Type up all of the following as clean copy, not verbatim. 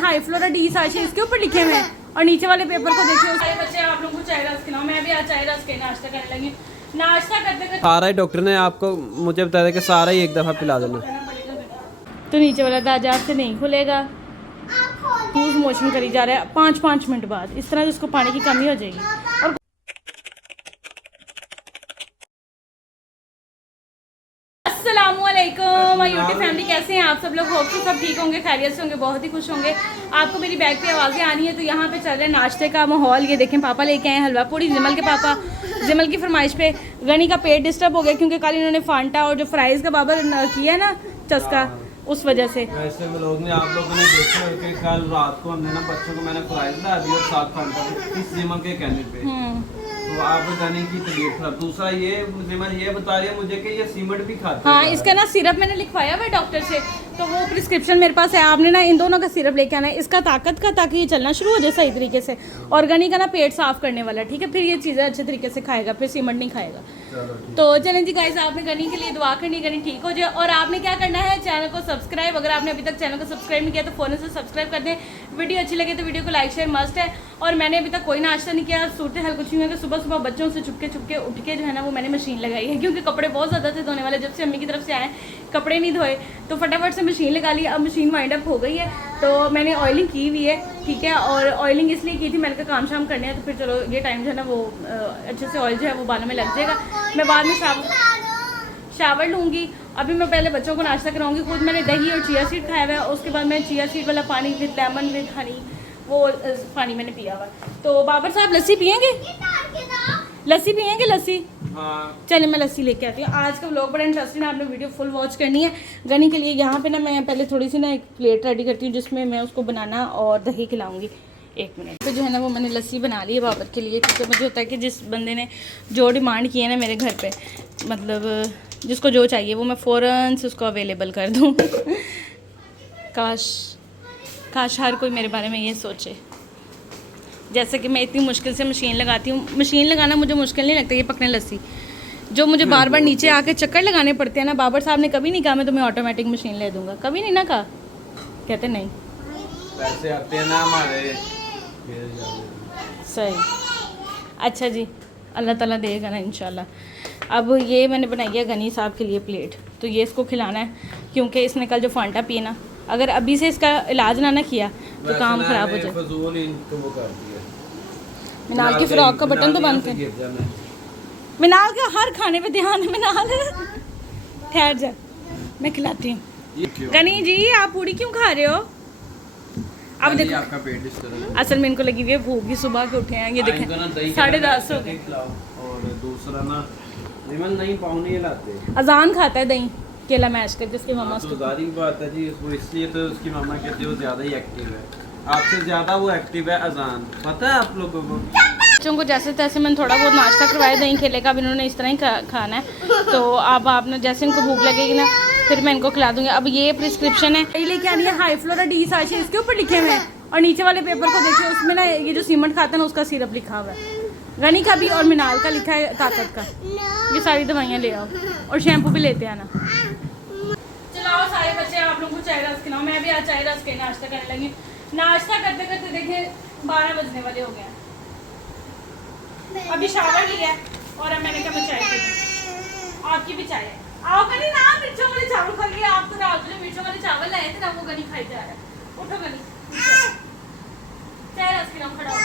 High फ्लोरा D sachet इसके ऊपर लिखे हुए हैं और नीचे वाले पेपर को देखिए। सारे बच्चे आप लोगों को चाय रस खिलाओ, मैं भी आज चाय रस के नाश्ता करने लगी। नाश्ता करते करते सारा ही डॉक्टर ने आपको मुझे बताया कि सारा ही एक दफ़ा पिला देना। तो नीचे वाला दरवाजा आपसे नहीं खुलेगा, लूज मोशन करी जा रहा है 5-5 मिनट बाद, इस तरह जिसको पानी की कमी हो जाएगी। और अस्सलामुअलैकुम यूट्यूब फैमिली, कैसे हैं आप सब लोग? होप कि सब ठीक होंगे, खैरियत से होंगे, बहुत ही खुश होंगे। आपको मेरी बैग पे आवाज़ें आ रही हैं तो यहाँ पे चल रहे हैं नाश्ते का माहौल। ये देखें पापा लेके आए हलवा पूड़ी, जिमल के पापा, जिमल की फरमाइश पे। गनी का पेट डिस्टर्ब हो गया क्योंकि कल इन्होंने फांटा और जो फ्राइज़ का बाबा किया है ना चस्का, उस वजह से। वैसे लोग ने आप लोगों ने देखा कि कल रात को हमने ना बच्चों को मैंने फ्राइज ला दी और साथ फांटा इस जिमल के कहने पे। तो आप बताने की तबीयत खराब। दूसरा ये जिमल ये बता रही है मुझे कि ये सीमेंट भी खाता है। हाँ, इसका ना सिरप मैंने लिखवाया हुआ डॉक्टर से, तो वो प्रिस्क्रिप्शन मेरे पास है। आपने ना इन दोनों का सिरप लेके आना है, इसका ताकत का, ताकि ये चलना शुरू हो जाए सही तरीके से। और गनी का ना पेट साफ करने वाला, ठीक है? फिर ये चीज़ें अच्छे तरीके से खाएगा, फिर सीमेंट नहीं खाएगा। तो चलें जी गाइस, आपने गनी के लिए दुआ करनी, गनी ठीक हो जाए। और आपने क्या करना है, चैनल को सब्सक्राइब, अगर आपने अभी तक चैनल को सब्सक्राइब नहीं किया तो फ़ौरन से सब्सक्राइब कर दें। वीडियो अच्छी लगे तो वीडियो को लाइक शेयर मस्ट है। और मैंने अभी तक कोई नाश्ता नहीं किया, सूरत हाल कुछ नहीं है कि सुबह सुबह बच्चों से चुपके उठ के जो है ना वो मैंने मशीन लगाई है, क्योंकि कपड़े बहुत ज़्यादा थे धोने वाले। जब से अम्मी की तरफ से आए कपड़े नहीं धोए तो फटाफट से मशीन लगा ली। अब मशीन वाइंड अप हो गई है तो मैंने ऑयलिंग की हुई है, ठीक है? और ऑयलिंग इसलिए की थी, मैंने कहा काम शाम करने हैं तो फिर चलो ये टाइम जो है ना वो अच्छे से ऑयल जो है वो बालों में लग जाएगा। मैं बाद में शावर लूँगी। अभी मैं पहले बच्चों को नाश्ता कराऊंगी। खुद मैंने दही और चिया सीड खाया हुआ है, उसके बाद मैं चिया सीड वाला पानी विद लेमन विद हनी वो पानी मैंने पिया हुआ। तो बाबर साहब लस्सी पियेंगे? लस्सी पियेंगे? लस्सी हाँ। चलिए मैं लस्सी लेके आती हूँ। आज का व्लॉग बड़ा इंटरेस्टिंग है, आपने वीडियो फुल वॉच करनी है। गनी के लिए यहाँ पे ना मैं पहले थोड़ी सी ना एक प्लेट रेडी करती हूँ जिसमें मैं उसको बनाना और दही खिलाऊंगी। 1 मिनट तो जो है ना वो मैंने लस्सी बना ली है बाबर के लिए, क्योंकि मुझे होता है कि जिस बंदे ने जो डिमांड की है ना मेरे घर पे, मतलब जिसको जो चाहिए वो मैं फ़ौरन से उसको अवेलेबल कर दूँ। काश हर कोई मेरे बारे में ये सोचे। जैसे कि मैं इतनी मुश्किल से मशीन लगाती हूँ, मशीन लगाना मुझे मुश्किल नहीं लगता, ये पकने लस्सी जो मुझे बार बार नीचे आके चक्कर लगाने पड़ते हैं ना। बाबर साहब ने कभी नहीं कहा मैं तुम्हें ऑटोमेटिक मशीन ले दूंगा, कभी नहीं ना कहा, कहते नहीं पैसे आते हैं ना हमारे। सही, अच्छा जी, अल्लाह ताला देगा ना इंशाल्लाह। अब ये मैंने बनाई है गनी साहब के लिए प्लेट, तो ये इसको खिलाना है क्योंकि इसने कल जो फांटा पिए ना, अगर अभी से इसका इलाज ना किया तो काम ख़राब हो जाए। मिनाल की फ्रॉक का बटन तो बंद कर। मिनाल का हर खाने पे ध्यान है। मिनाल ठहर जा, मैं खिलाती हूँ। गनी जी आप पूड़ी क्यों खा रहे हो? अब देखो आपका पेट इस तरह असल में इनको लगी हुई है भूख की, सुबह के उठे हैं, ये देखें 10:30 हो गए। और दूसरा ना निमन नहीं पाउनी लाते, अजान खाता है दही केला मैश कर, जिसकी मामा तो जारी बात है जी, वो इसलिए तो उसकी मामा कहते हैं वो ज़्यादा ही एक्टिव है, आपसे ज़्यादा वो एक्टिव है। अजान पता है आप लोगों को? बच्चों को जैसे तैसे मैंने थोड़ा बहुत नाश्ता करवाया दही केले का, अब इन्होंने इस तरह ही खाना है। तो अब आपने जैसे इनको भूख लगेगी ना फिर मैं इनको खिला दूंगी। अब ये प्रिस्क्रिप्शन है, ये लेके आनी है हाई फ्लोरा डी साशे इसके ऊपर लिखे हुए हैं और नीचे वाले पेपर को देखिए, उसमें ना ये जो सीमेंट खाता है ना उसका सिरप लिखा हुआ है, गनी का भी और मिनाल का लिखा है ताकत का। ये सारी दवाइयाँ ले आओ और शैम्पू भी लेते आना। चलाओ सारे बच्चे आप लोगों को चाय रस खिलाओ, मैं भी आज चाय रस के नाश्ता करने लगी। नाश्ता करते करते देखिए 12 बजने वाले हो गए। अभी शावर लिया और अब मैंने कहा मैं चाय पी, आपकी भी चाय है। आओ गनी ना, मिर्चों वाले चावल खा लिए आप, तो रात में मिर्चों वाले चावल लाए थे ना, वो गनी खाई जा रहा है। उठो गनी, चाय रस खिलाओ, खड़ा हो।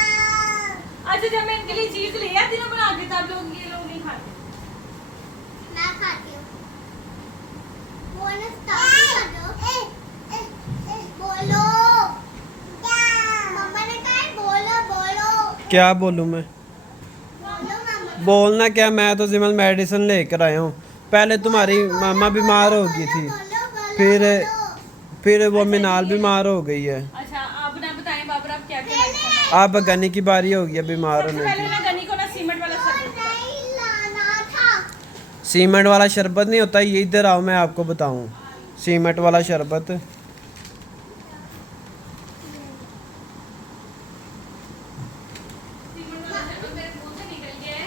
अच्छा जब मैं इनके लिए चीज ले आती ना बना के तब लोग ये लोग नहीं खाते। मैं खाती हूँ। बोलो मम्मा ने कहा बोलो। क्या बोलूँ मैं? बोलना क्या, मैं तो जिमल मेडिसिन लेकर आया हूँ। पहले तुम्हारी मामा बीमार हो गई थी, फिर वो मिनाल बीमार हो गई है। अच्छा आप ना बताएं बाबर आप क्या क्या अब गनी की बारी हो गई है बीमार होने पहले की। ना गनी को ना सीमेंट वाला शरबत नहीं लाना था। सीमेंट वाला शरबत नहीं होता, ये इधर आओ मैं आपको बताऊँ। सीमेंट वाला शरबत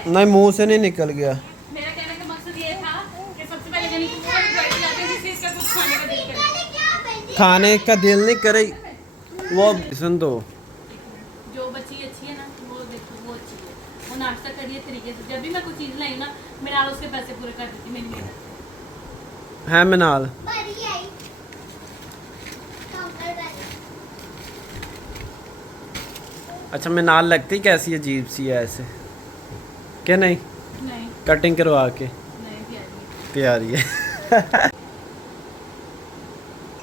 नहीं, मुंह से नहीं निकल गया। मेरा कहने का मकसद ये था कि सबसे पहले गनी को वो दवाई खिलाते हैं जिससे इसका कुछ खाने का दिल करे। खाने का दिल नहीं करे, वो सुन दो। जो बच्ची अच्छी है ना वो देखो वो अच्छी है, वो नाश्ता करिए तरीके से। जब भी मैं कोई चीज़ लाई ना मिनाल उसके पैसे पूरे कर देती मेरी मेहनत है मिनाल। बड़ी आई डॉक्टर वाली अच्छा मिनाल लगती कैसी अजीब सी है ऐसे क्या? नहीं नहीं कटिंग करवा के नहीं प्यारी है।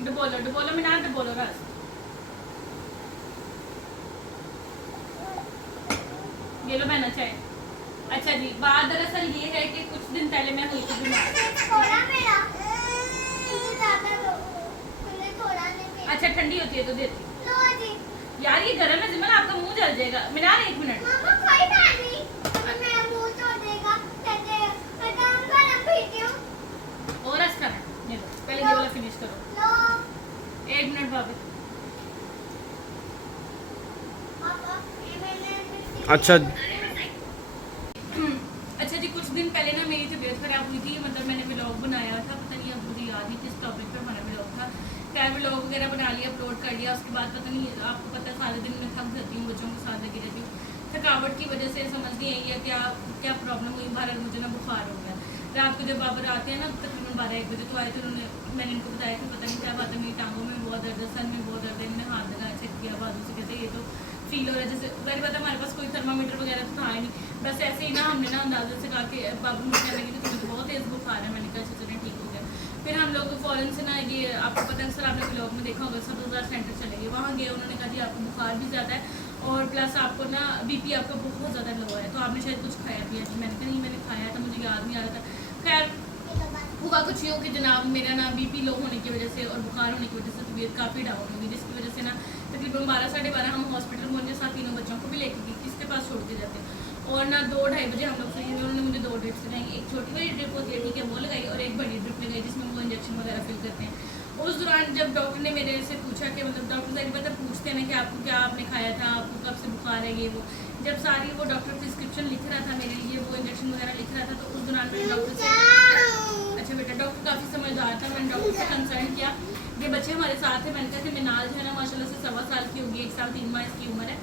डबोलो मिनाल डबोलो रस। ये लो बहना चाहे। अच्छा जी बात दरअसल ये है कि कुछ दिन पहले मैं हुई थी बीमार। थोड़ा मेरा मुझे ज्यादा दो, मुझे थोड़ा नहीं मेरा। अच्छा ठंडी होती है तो देती। लो जी यार ये गर्म है जिमन, आपका मुंह जल जाएगा। मिनाल एक मिनट। मामा कोई बात नहीं, अब मेरा मुंह तो देगा कहते मैं काम गरम पीती हूँ। और रस खाना ये लो, पहले ये वाला फिनिश करो। लो एक मिनट भाभी। पापा ये मैंने अच्छा अच्छा जी कुछ दिन पहले ना मेरी तबीयत खराब हुई थी, मतलब मैंने व्लॉग बनाया था, पता नहीं अब मुझे याद नहीं किस टॉपिक पर हमारा व्लॉग था। खैर व्लॉग वगैरह बना लिया, अपलोड कर लिया। उसके बाद पता नहीं आपको पता है सारे दिन मैं थक जाती हूँ, बच्चों के साथ लगी रहती हूँ। थकावट की वजह से समझ नहीं आई है क्या प्रॉब्लम हुई। बहरहाल मुझे ना बुखार हो गया। रात को जब बाबर आते हैं ना तकरीबन 12-1 बजे तो आए थे उन्होंने, मैंने इनको बताया कि पता नहीं क्या बात है, मेरी टांगों में बहुत दर्द है, सर में बहुत दर्द है। इन्होंने हाथ लगाया, चेक किया, बाजू से कहते ये तो फील हो रहा है जैसे। मेरी बात है हमारे पास कोई थर्मामीटर वगैरह तो था ही नहीं, बस ऐसे ही ना हमने ना अंदाजे से कहा कि बाबू मुझे कहने लगे कि तुम्हें बहुत तेज़ बुखार है। मैंने कहा चलें ठीक हो गया। फिर हम लोग फ़ौरन से ना ये आपको पता है सर आपने ब्लॉग में देखा होगा 7,000 सेंटर चले गए। वहाँ गए, उन्होंने कहा जी आपको बुखार भी ज़्यादा है और प्लस आपको ना बीपी आपका बहुत ज़्यादा लो है, तो आपने शायद कुछ खाया पिया। मैंने कहा नहीं मैंने खाया था, मुझे याद नहीं आ रहा था। खैर हुआ कुछ यूँ कि जनाब मेरा ना बीपी लो होने की वजह से और बुखार होने की वजह से तबीयत काफ़ी डाउन हो गई, जिसकी वजह से ना तकरीबन 12-12:30 हम हॉस्पिटल पहुंचे। साथ तीनों बच्चों को भी लेके गई, किसके पास छोड़ के जाते। और ना 2-2:30 बजे हम लोग फ्री हुए। उन्होंने मुझे 2 ड्रिप्स लगाई, एक छोटी वाली ड्रिप होती है ठीक है वो लगाई, और एक बड़ी ड्रिप लगाई जिसमें वो इंजेक्शन वगैरह फिल करते हैं। उस दौरान जब डॉक्टर ने मेरे से पूछा कि मतलब डॉक्टर सारी पता पूछते हैं ना कि आपको क्या आपने खाया था, आपको कब से बुखार है ये वो, जब सारी वो डॉक्टर प्रिस्क्रिप्शन लिख रहा था मेरे लिए, वो इंजेक्शन वगैरह लिख रहा था, तो उस दौरान मैंने डॉक्टर से, अच्छा बेटा डॉक्टर काफ़ी समझदार था, मैंने डॉक्टर से कंसर्न किया। ये बच्चे हमारे साथ है, मैंने कहा कि मिनाल जो है ना माशाल्लाह से 1.25 साल की होगी, 1 साल 3 माह इसकी उम्र है,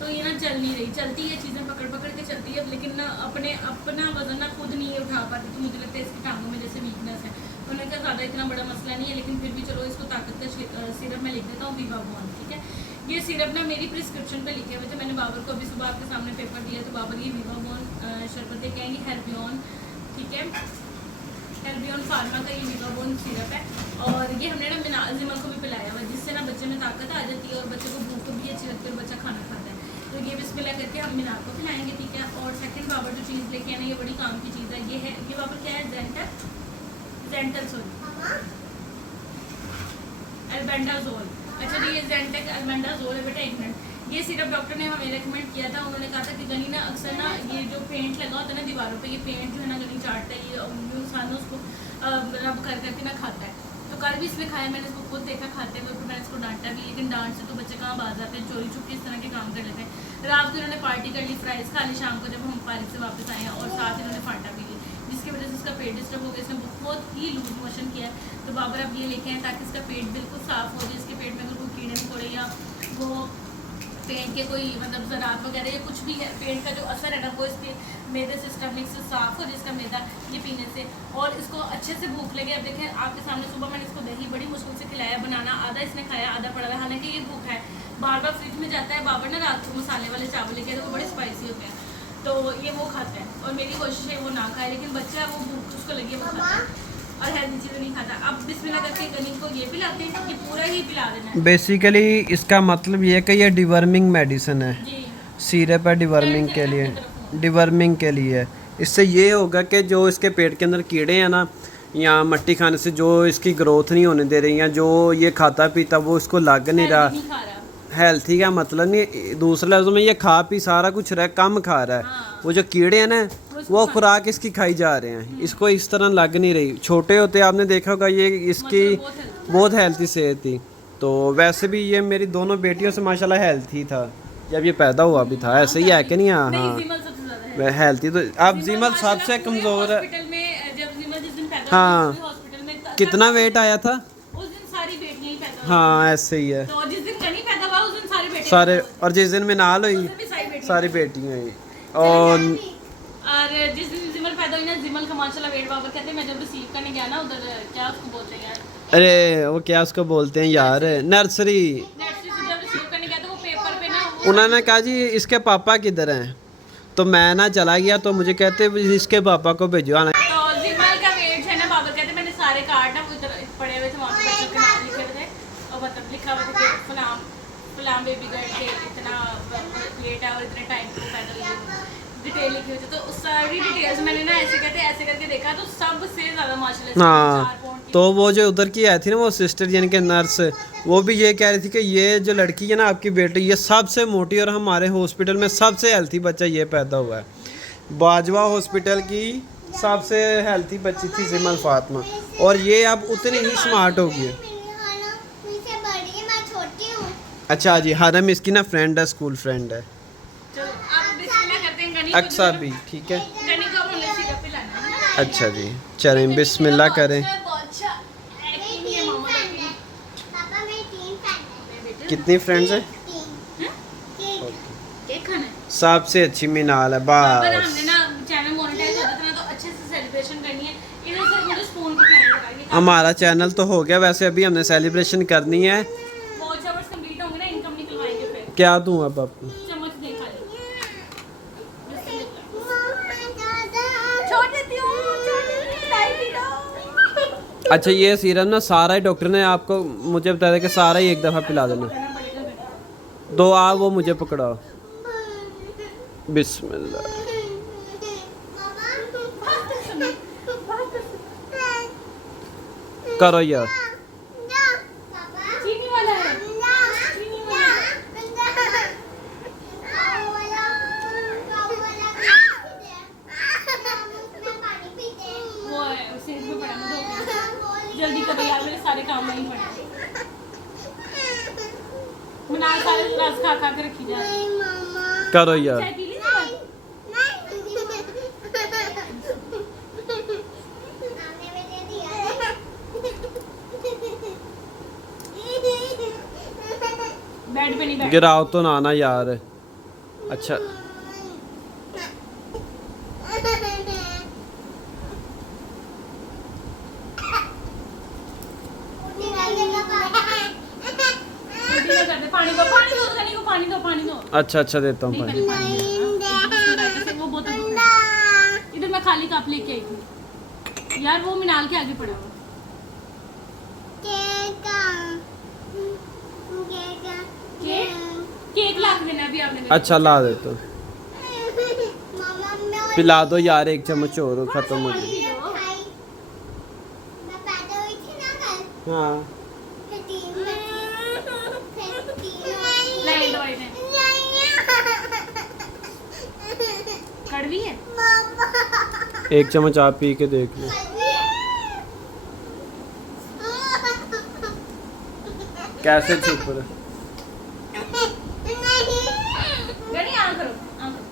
तो ये ना चल नहीं रही, चलती है चीज़ें पकड़ पकड़ के चलती है, लेकिन ना अपना वजन ना खुद नहीं उठा पाती, तो मुझे लगता है इसकी टांगों में जैसे वीकनेस है। उन्होंने कहा ज़्यादा इतना बड़ा मसला नहीं है, लेकिन फिर भी चलो इसको ताकत का सिरप मैं लिख देता हूँ वीवा बॉन, ठीक है। ये सिरप ना मेरी प्रिस्क्रिप्शन पे लिखे हुए थे, मैंने बाबर को अभी सुबह आपके सामने पेपर दिया, तो बाबर ये वीवा बॉन शरबत दे के आएंगे, हेल्बियन, ठीक है, हेल्बियन फार्मा का ये वीवा बॉन सिरप है। और ये हमने ना जिमन को भी पिलाया हुआ, जिससे ना बच्चे में ताकत आ जाती है और बच्चे को भूख भी अच्छी लगती है और बच्चा खाना खाता है। तो ये बिस्मिल्लाह करके हम मिनाल को खिलाएंगे, ठीक है। और सेकंड बाबर जो चीज़ लेके आना ये बड़ी काम की चीज़ है, ये है, ये बाबर क्या है, जेंटल सॉरी एल्बेंडाजोल। अच्छा जी ये जेंटेक एल्बेंडाजोल है बेटा। 1 मिनट, ये सिरप डॉक्टर ने हमें रेकमेंड किया था। उन्होंने कहा था कि गनी ना अक्सर ना ये जो पेंट लगा होता है ना दीवारों पे, ये पेंट जो है ना गनी चाटता है, ये इंसान उसको रब कर करके ना खाता है। तो कल भी इसने खाया, मैंने इसको खुद देखा खाते हुए, फिर मैंने इसको डांटा भी, लेकिन डांट से तो बच्चे कहाँ बाज आते हैं, चोरी छुपके इस तरह के काम कर लेते हैं। रात को इन्होंने पार्टी कर ली, फ्राइज़ खा ली, शाम को जब हम पार्क से वापस आए हैं, और साथ इन्होंने फांटा पी ली, जिसकी वजह से इसका पेट डिस्टर्ब हो गया, इसने बहुत ही लूज मोशन किया है। तो बाबर अब ये लेके आए ताकि इसका पेट बिल्कुल साफ़ हो जाए, इसके पेट में अगर कोई कीड़े मकोड़े या वो पेट के कोई मतलब ज़रात वगैरह या कुछ भी है, पेट का जो असर है ना वो इसके मैदे से स्टमक से साफ़ हो जाए इसका मैदा ये पीने से, और इसको अच्छे से भूख लगे। अब देखें आपके सामने सुबह मैंने इसको दही बड़ी मुश्किल से खिलाया, बनाना आधा इसने खाया आधा पड़ा हुआ, हालांकि ये भूख है। बार बार फ्रिज में जाता है बाबर ना, रात को मसाले वाले चावल लेके तो वो बड़े स्पाइसी होते हैं, तो ये वो खाता है, और मेरी कोशिश है वो ना खाए, लेकिन बच्चा वो भूख उसको लगी वो खाता है और हेल्दी चीज़ें नहीं खाता। अब बिस्मिल्लाह करके गनी को ये पिलाते हैं, ये पूरा ही पिला देना है। बेसिकली इसका मतलब ये है कि ये डिवर्मिंग मेडिसिन है, जी सिरप है डिवर्मिंग के लिए, डिवर्मिंग के लिए। इससे ये होगा कि जो इसके पेट के अंदर कीड़े हैं ना, या मट्टी खाने से जो इसकी ग्रोथ नहीं होने दे रही, या जो ये खाता पीता वो इसको लग नहीं रहा, नहीं खा रहा, हेल्थी का मतलब नहीं, दूसरे लफ्ज़ों में ये खा पी सारा कुछ रहा, कम खा रहा है। हाँ। वो जो कीड़े हैं ना वो खुराक इसकी खाई जा रहे हैं, इसको इस तरह लग नहीं रही। छोटे होते आपने देखा होगा ये इसकी बहुत हेल्थी सेहत थी, तो वैसे भी ये मेरी दोनों बेटियों से माशाल्लाह हेल्थी था जब ये पैदा हुआ भी था, ऐसे ही है कि नहीं? हाँ हाँ हेल्थी। तो अब जिमल सबसे कमज़ोर है। हाँ कितना वेट आया था? उस दिन सारी बेटियां ही पैदा हाँ ऐसे ही है। तो जिस दिन गनी पैदा हुआ उस सारे और जिस दिन मिनाल हुई भी सारी बेटी सारी बेटियां हुई और और जिस दिन जिमल पैदा हुई ना, जिमल का माशाल्लाह वेट बाबर कहते हैं, मैं जब रिसीव करने गया ना उधर, क्या उसको बोलते हैं यार, अरे वो क्या उसको बोलते हैं यार, नर्सरी। नर्सरी से जब रिसीव करने गया तो वो पेपर पे ना वो उन्होंने कहा जी इसके पापा किधर हैं, तो मैं ना चला गया तो मुझे कहते इसके पापा को भेजो आना। तो जिमल का वेट है ना, बाबर कहते मैंने सारे कार्ड ना वो इधर पड़े हुए थे, वहाँ पे बच्चों के नाम लिखे हुए थे और मतलब लिखा हुआ था कि फलाम बेबी गर्ल के इतना वेट है और इतने टाइम को पैदा हुई है, डिटेल लिखी हुई थी। तो उस सारी डिटेल्स मैंने ना ऐसे कहते ऐसे करके देखा तो सबसे ज़्यादा माशाल्लाह हाँ 4 पाउंड की। तो वो जो उधर की आई थी ना वो सिस्टर यानी कि नर्स, वो भी ये कह रही थी कि ये जो लड़की है ना आपकी बेटी ये सबसे मोटी और हमारे हॉस्पिटल में सबसे हेल्थी बच्चा ये पैदा हुआ है। बाजवा हॉस्पिटल की सबसे हेल्थी बच्ची थी जिमल फातिमा और ये अब उतनी ही स्मार्ट हो गई है। मुझसे बड़ी है, मैं छोटी हूँ। अच्छा जी, हरम इसकी ना फ्रेंड है, स्कूल फ्रेंड है। चलो आप बिस्मिल्लाह करते हैं, गनी को अक्सा भी ठीक है। गनी को हमने सिरप पिलाना है ना। अच्छा जी चलें बिस्मिल्लाह करें। बहुत अच्छा एक्टिंग है मामा की। पापा मेरी 3 फ्रेंड है। कितनी फ्रेंड्स है? 3 केक केक खाना है सबसे अच्छी मिनाल है पर बस। हमने ना चैनल मोनेटाइज होता था ना तो अच्छे से सेलिब्रेशन करनी है, इधर से मुझे स्पून की फ्राई लगाएंगे। हमारा चैनल तो हो गया, वैसे अभी हमने सेलिब्रेशन करनी है। वॉच आवर्स कंप्लीट होंगे ना, इनकम निकलवाएंगे फिर। क्या दूँ अब आपको? चम्मच दे खा लो। दादा छोड़ देती हूँ, छोड़ देती हूँ, फ्राई पी लो। अच्छा ये सीरम ना सारा ही डॉक्टर ने आपको मुझे बताया था कि सारा ही एक दफ़ा पिला देना। करना पड़ेगा बेटा। दो आप वो मुझे पकड़ाओ। बिस्मिल्लाह। करो यार। चीनी वाला है। वो है उसे इसमें पड़ा मैं धो जल्दी करो यार, मेरे सारे काम नहीं पड़े। मना सारे रस खा खा के रखी जा रही है। करो यार। चाय पी ली ना? बेड पे नहीं बैठ। गिराओ तो ना ना यार। अच्छा उल्टी ना कर दे, पानी दो, पानी दो, गनी को पानी दो, पानी दो। अच्छा अच्छा देता हूँ नहीं पानी। पहले पानी दे। वो बोतल दो। इधर मैं खाली कप लेके आई थी यार, वो मिनाल के आगे पड़ा हुआ। केक ला के देना अभी आपने। अच्छा ला देता हूँ। पिला दो यार एक चम्मच और खत्म हो गई। हाँ ले लो इन्हें। कड़वी है। एक चम्मच आप पी के देख लो। कैसे चुप रहे? गनी आ करो, आ करो।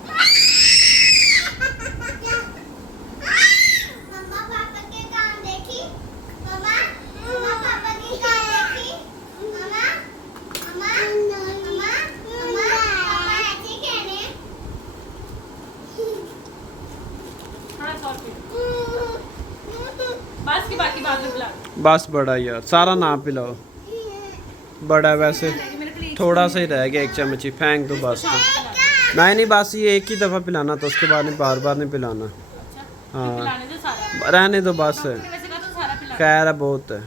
मम्मा पापा के काम देखी? मम्मा मम्मा पापा की काम देखी? मम्मा मम्मा मम्मा मम्मा पापा ऐसे कह रहे हैं? थोड़ा सा और पी लो। बस की बाकी बात में बुला। बस बड़ा यार, सारा ना पिलाओ। बड़ा वैसे मेरे प्लीज। थोड़ा सा ही रह गया, एक चम्मच ही फेंक दो बस। नहीं बस ये एक ही दफ़ा पिलाना तो उसके बाद नहीं बार बार नहीं पिलाना। अच्छा हाँ पिलाने दो सारा। रहने दो बस। डॉक्टर ने वैसे कहा तो सारा पिला। खैर है बहुत है।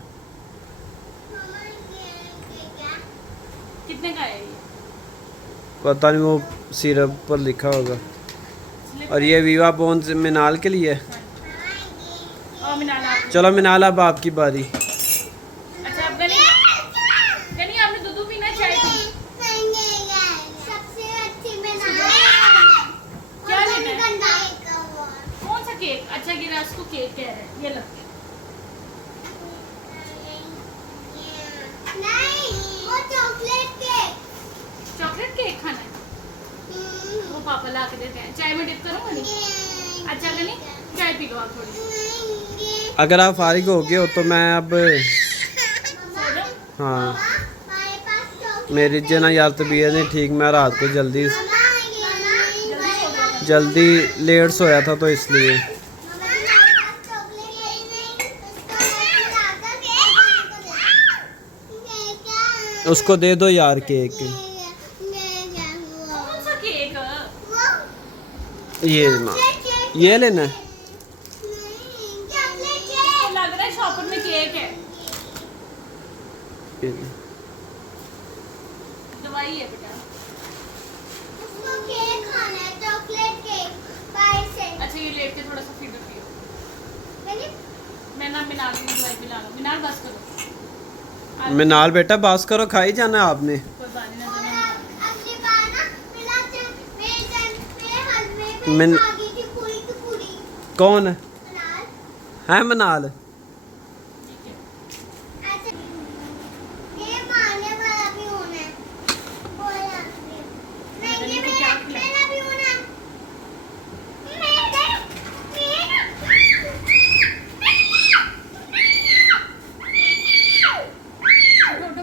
कितने का है ये? पता नहीं वो सिरप पर लिखा होगा। और ये वीवा बोन्स मिनाल के लिए। और मिनाल आप। चलो मिनाल अब आपकी बारी। अच्छा अब गनी, गनी आपने दूध पीना, चाय पी? सबसे अच्छी क्या लेना है? कौन सा केक? अच्छा ये रस को केक कह रहे हैं, ये लो। नहीं वो चॉकलेट केक। चॉकलेट केक खाना है? वो पापा ला के देते हैं। चाय में डिप करूँ गनी? अच्छा गनी चाय पी लो आप थोड़ी। अगर आप फारिग हो गए हो तो मैं अब सो जाओ। हाँ हमारे पास मेरी जो ना यार तबीयत नहीं ठीक, मैं रात को जल्दी लेट सोया था तो इसलिए। उसको दे दो यार केक। कौन सा केक? ये माँ, ये लेना है। लग रहा है शॉपर में केक है। ये ले। दवाई है बेटा। अच्छा ये लेट के थोड़ा सा फीवर पियो। मैं ना मिनाल की दवाई पिला लूं। मिनाल बस करो। मिनाल बेटा बास करो, खाई जाना है आपने। कोई पानी ना मिन कौन है मनाल?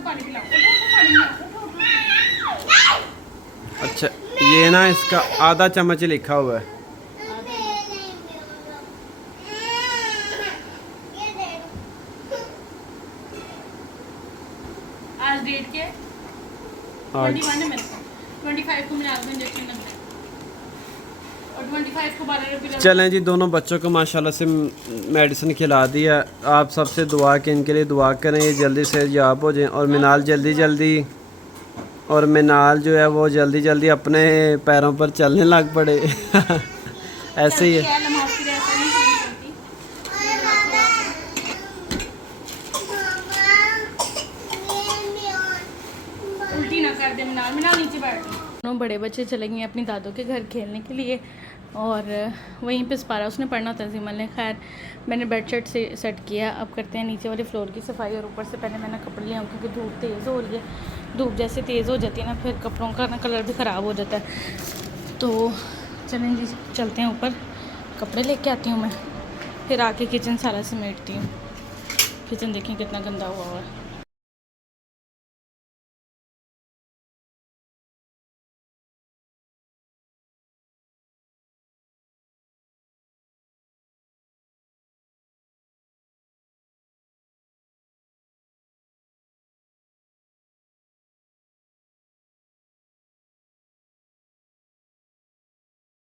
पानी पिलाओ। पानी अच्छा ये ना इसका आधा चम्मच लिखा हुआ है। आज डेट के आज 21 है मेरे को। 25 को मिनाल में इंजेक्शन लगना है और 25 को 12 रुपये। चलें जी, दोनों बच्चों को माशाल्लाह से मेडिसिन खिला दिया। आप सबसे दुआ कि इनके लिए दुआ करें, ये जल्दी से याब हो जाएं और मिनाल जो है वो जल्दी अपने पैरों पर चलने लग पड़े। ऐसे ही है। उल्टी ना कर दे मिनाल। मिनाल नीचे बैठ। दोनों बड़े बच्चे चले गए अपनी दादों के घर खेलने के लिए और वहीं पे सपारा उसने पढ़ना होता है जिमल ने। खैर मैंने बेडशीट से सेट किया। अब करते हैं नीचे वाले फ्लोर की सफाई और ऊपर से पहले मैंने कपड़े लिए क्योंकि धूप तेज़ हो रही है। धूप जैसे तेज़ हो जाती है ना फिर कपड़ों का ना कलर भी ख़राब हो जाता है। तो चलें जी चलते हैं ऊपर, कपड़े लेके आती हूँ मैं, फिर आके किचन सारा समेटती हूँ। किचन देखें कितना गंदा हुआ है।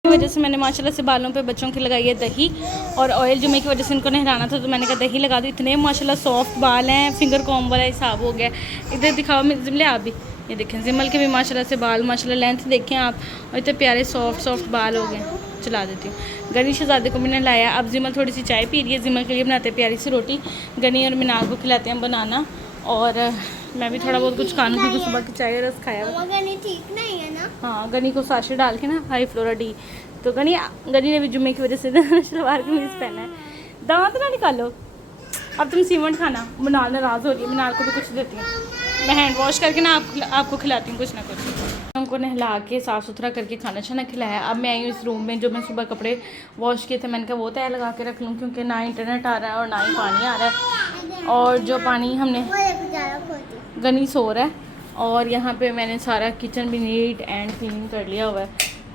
वजह से मैंने माशाल्लाह से बालों पे बच्चों की लगाई है दही और ऑयल। जुमे की वजह से इनको नहलाना था तो मैंने कहा दही लगा दी। इतने माशाल्लाह सॉफ्ट बाल हैं, फिंगर कॉम्ब वाला हिसाब हो गया। इधर दिखाओ जिमले आप भी, ये देखें जिमल के भी माशाल्लाह से बाल माशाल्लाह लेंथ देखें आप, और इतने प्यारे सॉफ्ट बाल हो गए। चला देती हूँ। गनी शहजादे को मैंने लाया। अब जिमल थोड़ी सी चाय पी रही है। जिमल के लिए बनाते हैं प्यारी सी रोटी। गनी और मिनाल को खिलाते हैं बनाना और मैं भी थोड़ा बहुत कुछ खा लूँ क्योंकि सुबह की चाय रस खाया हुआ। गनी ठीक नहीं है ना? हाँ गनी को साशे डाल के ना हाई फ्लोरा डी। तो गनी ने भी जुम्मे की वजह से शलवार कमीज पहना है। दांत ना निकालो। अब तुम सीमेंट खाना। मिनाल नाराज़ हो रही है। मिनाल को भी कुछ देती हूँ मैं, हैंड वॉश करके ना आपको खिलाती हूँ कुछ ना कुछ। उनको नहला के साफ़ सुथरा करके खाना छाना खिलाया। अब मैं आई हूँ इस रूम में जो मैं सुबह कपड़े वॉश किए थे। मैंने कहा वो तय लगा के रख लूँ क्योंकि ना इंटरनेट आ रहा है और ना ही पानी आ रहा है। और जो पानी हमने गनी सो रहा है और यहाँ पे मैंने सारा किचन भी नीट एंड क्लीन कर लिया हुआ है।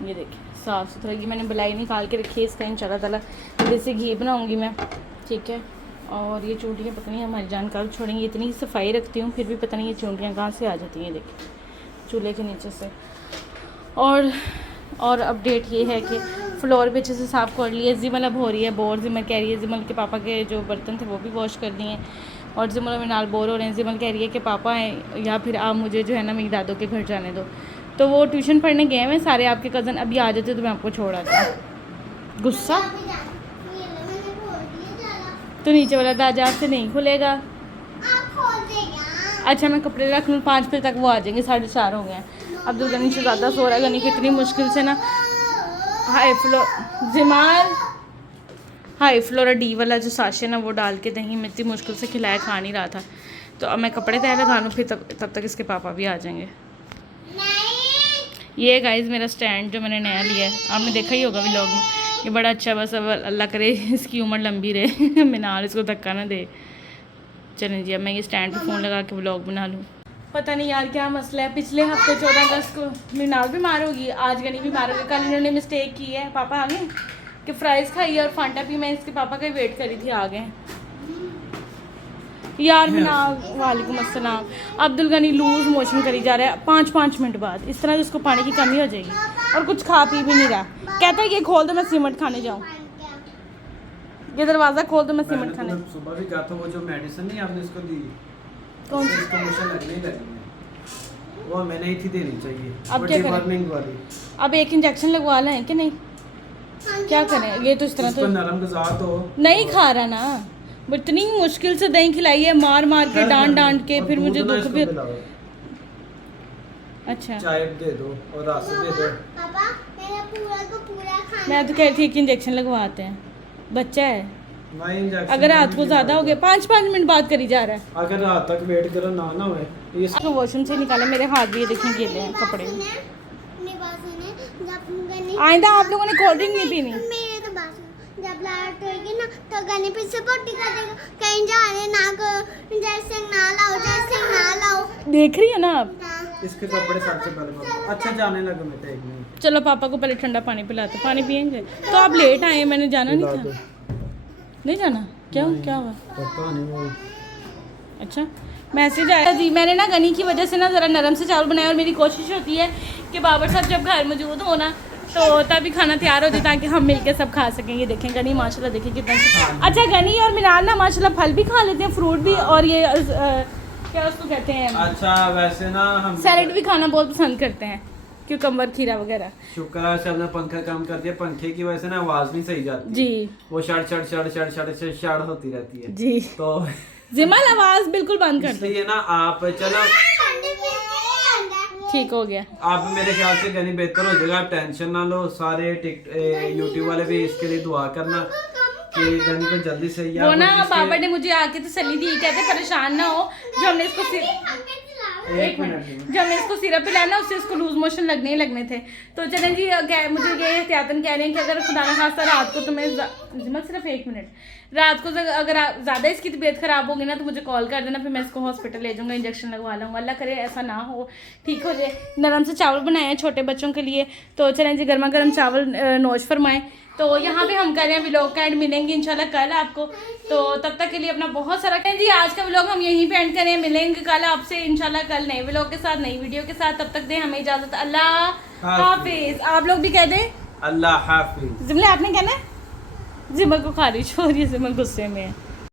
ये देखिए साफ़ सुथरा। ये मैंने बलाई निकाल के रखी है इसका इंशाल्लाह ताला जैसे घी बनाऊँगी मैं, ठीक है। और ये चूंटियाँ पकनी हमारी जान कल छोड़ेंगी। इतनी सफाई रखती हूँ फिर भी पता नहीं ये चूंटियाँ कहाँ से आ जाती हैं। देखिए चूल्हे के नीचे से। और अपडेट ये है कि फ्लोर भी अच्छे से साफ़ कर लिए। जिमल अब हो रही है बोर। जिमल कह रही है जिमल के पापा के जो बर्तन थे वो भी वॉश कर दिए और जिमल और मिनाल बोर हो रहे हैं। जिमल कह रही है कि पापा हैं या फिर आप मुझे जो है ना मेरी दादों के घर जाने दो। तो वो ट्यूशन पढ़ने गए हैं सारे आपके कज़न। अभी आ जाते तो मैं आपको छोड़ आती हूँ। गुस्सा तो नीचे वाला दरवाजा आपसे नहीं खुलेगा। अच्छा मैं कपड़े रख लूँ, 5 बजे तक वो आ जाएंगे। 4:30 हो गए हैं। अब्दुल गनी से ज़्यादा सो रहा है। गनी कितनी मुश्किल से ना हाई फ्लोर जिमाल हाई फ्लोरा डी वाला जो साशे ना वो डाल के दही में इतनी मुश्किल से खिलाया, खा नहीं रहा था। तो अब मैं कपड़े तय लगा लूँ फिर तब तक इसके पापा भी आ जाएंगे। ये गाइस मेरा स्टैंड जो मैंने नया लिया है, आपने देखा ही होगा व्लॉग में। ये बड़ा अच्छा, बस अब अल्लाह करे इसकी उम्र लंबी रहे। मिनाल इसको धक्का ना दे। चलें जी अब मैं ये स्टैंड पे फ़ोन लगा के व्लॉग बना लूँ। पता नहीं यार क्या मसला है। पिछले हफ्ते 14 अगस्त को मीनाल बीमार होगी, आज गनी बीमार होगी। कल इन्होंने मिस्टेक की है, पापा आ गए कि फ्राइज़ खाई और फांटा पी। मैं इसके पापा का ही वेट करी थी, आ गए यार। मीनाल वालेकुम अस्सलाम। अब्दुल गनी लूज मोशन करी जा रहा है 5-5 मिनट बाद। इस तरह जिसको पानी की कमी हो जाएगी और कुछ खा पी भी नहीं रहा। कहता है ये खोल दो मैं सीमेंट खाने जाऊँ, ये दरवाज़ा खोल दो मैं सीमेंट खाने। सुबह भी कहा था वो जो मेडिसिन नहीं आपने इसको दी, कौन सी? इसको मुझे लगने ही लगी है, वो मैंने ही थी देनी चाहिए। अब क्या करें? डिवर्मिंग वाली। अब एक इंजेक्शन लगवा लें कि नहीं? क्या करें? ये तो इस तरह इसको तो नरम गज़ा तो नहीं खा रहा ना। वो इतनी मुश्किल से दही खिलाई है, मार मार के डांट डांट के, और फिर मुझे दूध ना दुख इसको भी। पिलाओ। अच्छा चाय दे दो और रास्ते दे दो। पापा मेरा पूरा को पूरा खाना मैं तो कह रही थी कि इंजेक्शन लगवाते हैं, बच्चा है। भाई इंजेक्शन अगर रात को ज़्यादा हो गया 5-5 मिनट बाद करी जा रहा है। अगर रात तक वेट करो ना ना होए तो ये तो वॉशरूम से निकाले, मेरे हाथ भी ये देखें गीले हैं कपड़े। अपनी बात सुने, जब गनी आइंदा आप लोगों ने कोल्ड ड्रिंक नहीं पीनी। मेरे तो बात सुनो, जब लाइट होगी ना तो गनी फिर से पोटी कर देगा। कहीं जाने ना करो, जैसे ना लाओ, जैसे ना लाओ। देख रही है ना आप? इसके कपड़े सबसे पहले खोलो। अच्छा जाने लगा मैं तो 1 मिनट। चलो पापा को पहले ठंडा पानी पिलाते। पानी पियेंगे तो आप लेट आए, मैंने जाना नहीं पिला दो। था। नहीं जाना? क्यों, क्या हुआ? पता नहीं वो अच्छा मैसेज आया जी। मैंने ना गनी की वजह से ना ज़रा नरम से चावल बनाए और मेरी कोशिश होती है कि बाबर साहब जब घर मौजूद हो ना तो तभी खाना तैयार हो जाए ताकि हम मिलके सब खा सकें। ये देखें गनी माशाल्लाह, देखिए कितना अच्छा। गनी और मिनाल ना माशाल्लाह फल भी खा लेते हैं, फ्रूट भी, और ये क्या उसको कहते हैं, अच्छा वैसे ना हम सैलेड भी खाना बहुत पसंद करते हैं, क्यूकम्बर खीरा वगैरह। शुक्र है सबने पंखा कम कर दिया, पंखे की वजह से ना आवाज नहीं सही जाती जी वो शड़ होती रहती है। जी तो जिमल आवाज़ बिल्कुल बंद कर दो। इसलिए ना आप चलो ठंडे पी के अंदर ठीक हो गया। आप मेरे ख्याल से गनी बेहतर हो जाएगा, आप टेंशन ना लो। सारे यूट्यूब वाले भी इसके लिए दुआ करना कि गनी को जल्दी सही वो ना बाबा ने मुझे आके तसल्ली दी, कहते परेशान ना हो, जो हमने इसको एक मिनट, जब हमने इसको सिरप पिलाया ना उससे इसको लूज मोशन लगने ही लगने थे। तो चलें जी, मुझे ये एहतियातन कह रहे हैं कि अगर खुदा न खास्ता रात को तुम्हें सिर्फ 1 मिनट, रात को अगर ज़्यादा इसकी तबीयत ख़राब होगी ना तो मुझे कॉल कर देना, फिर मैं इसको हॉस्पिटल ले जाऊँगा, इंजेक्शन लगवा लूँगा। अल्लाह करे ऐसा ना हो, ठीक हो जाए। नरम से चावल बनाए हैं छोटे बच्चों के लिए, तो चलें जी गर्मा गर्म चावल नोश फरमाएँ। तो यहाँ पे हम कर रहे हैं व्लॉग का एंड, मिलेंगे इंशाल्लाह कल आपको। तो तब तक के लिए अपना बहुत सारा जी, आज का व्लॉग हम यहीं पे एंड करें। मिलेंगे कल आपसे इंशाल्लाह, कल नए व्लॉग के साथ, नई वीडियो के साथ। तब तक दें हमें इजाज़त, अल्लाह हाफिज़। आप लोग भी कह दें अल्लाह हाफिज। जिमले, आपने कहना है? जिमल को खारिश हो रही है, जिमल गुस्से में है।